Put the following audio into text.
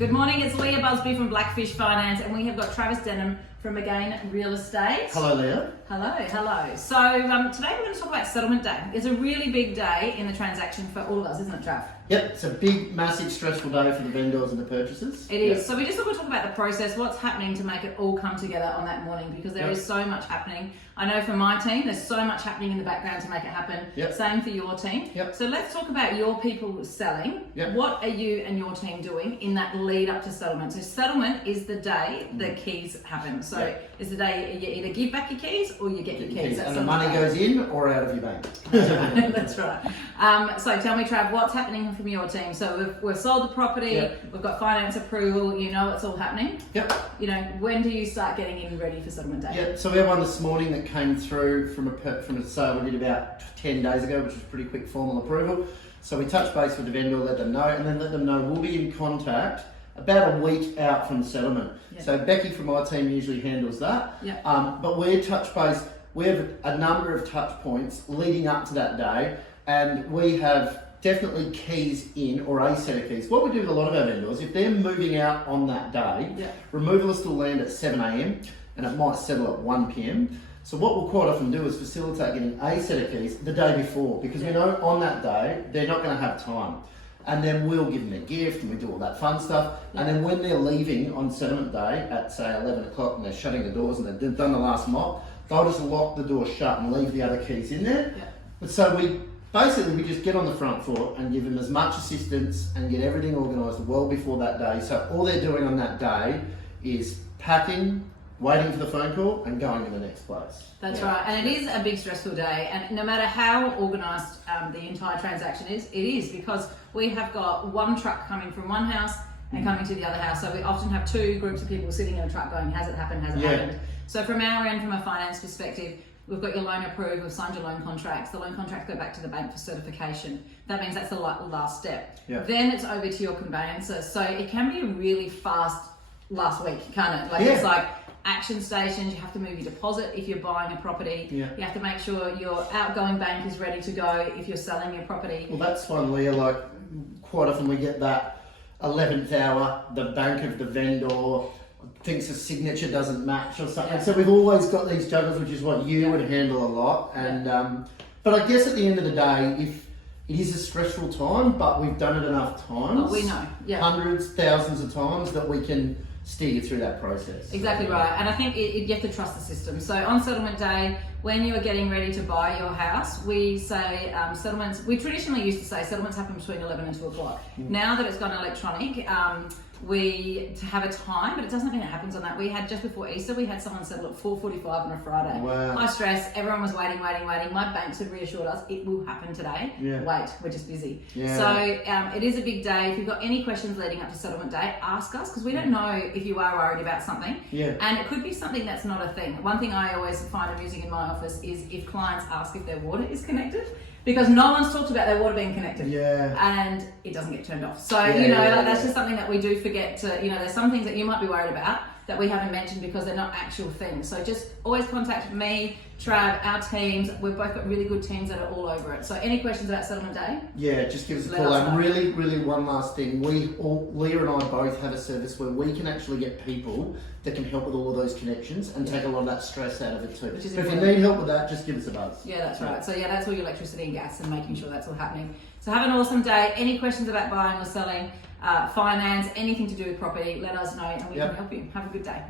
Good morning, it's Leah Busby from Blackfish Finance, and we have got Travis from Magain Real Estate. Hello, Leah. Hello. So today we're going to talk about settlement day. It's a really big day in the transaction for all of us, isn't it, Trav? Yep, it's a big, massive, stressful day for the vendors and the purchasers. It is. Yep. So we just want to talk about the process, what's happening to make it all come together on that morning, because there is so much happening. I know for my team, there's so much happening in the background to make it happen. Yep. Same for your team. Yep. So let's talk about your people selling. Yep. What are you and your team doing in that lead up to settlement? So settlement is the day the keys happen. So it's the day you either give back your keys or you get your keys. And the money goes in or out of your bank. That's right. So tell me, Trav, what's happening from your team? So we've sold the property, we've got finance approval, you know it's all happening. Yep. You know, when do you start getting in ready for settlement day? Yep, so we have one this morning that came through from a sale we did about 10 days ago, which was pretty quick formal approval. So we touched base with the vendor, let them know, and then let them know we'll be in contact about a week out from settlement. Yep. So Becky from my team usually handles that. Yep. But we're touch base, we have a number of touch points leading up to that day, and we have definitely keys in, or a set of keys. What we do with a lot of our vendors, if they're moving out on that day, removalists will land at 7 a.m. and it might settle at 1 p.m. So what we'll quite often do is facilitate getting a set of keys the day before, because we know on that day they're not going to have time. And then we'll give them a gift and we do all that fun stuff. And then when they're leaving on settlement day at say 11 o'clock and they're shutting the doors and they've done the last mop, they'll just lock the door shut and leave the other keys in there. But so we just get on the front foot and give them as much assistance and get everything organised well before that day. So all they're doing on that day is packing, waiting for the phone call and going to the next place. That's right, and it is a big stressful day, and no matter how organised the entire transaction is, it is, because we have got one truck coming from one house and coming to the other house, so we often have two groups of people sitting in a truck going, has it happened, has it happened? So from our end, from a finance perspective, we've got your loan approved, we've signed your loan contracts, the loan contracts go back to the bank for certification. That means that's the last step. Then it's over to your conveyancer, so it can be a really fast last week, can't it? It's like action stations, you have to move your deposit if you're buying a property, you have to make sure your outgoing bank is ready to go if you're selling your property. Well, that's fun, Leah. Like, quite often we get that 11th hour, the bank of the vendor thinks a signature doesn't match or something. So we've always got these juggles, which is what you would handle a lot. And but I guess at the end of the day, if it is a stressful time, but we've done it enough times. Oh, we know. Hundreds, thousands of times that we can steer you through that process. Exactly right, and I think you have to trust the system. So on settlement day, when you are getting ready to buy your house, we say settlements, we traditionally used to say settlements happen between 11 and 2 o'clock. Now that it's gone electronic, we have a time, but it doesn't mean it happens on that. We had, just before Easter, we had someone settle at 4:45 on a Friday. Wow. High stress, everyone was waiting. My banks had reassured us it will happen today. Wait, we're just busy. So it is a big day. If you've got any questions leading up to settlement day, ask us, because we don't know if you are worried about something. And it could be something that's not a thing. One thing I always find amusing in my office is if clients ask if their water is connected, because no one's talked about their water being connected, and it doesn't get turned off. So that's just something that we do forget to. There's some things that you might be worried about that we haven't mentioned because they're not actual things. So just always contact me, Trav, our teams. We've both got really good teams that are all over it. So any questions about settlement day? Just give us a call. And really one last thing. Leah and I both have a service where we can actually get people that can help with all of those connections and take a lot of that stress out of it too. So if you need help with that, just give us a buzz. Yeah, that's right. So that's all your electricity and gas and making sure that's all happening. So have an awesome day. Any questions about buying or selling, finance, anything to do with property, let us know and we can help you. Have a good day.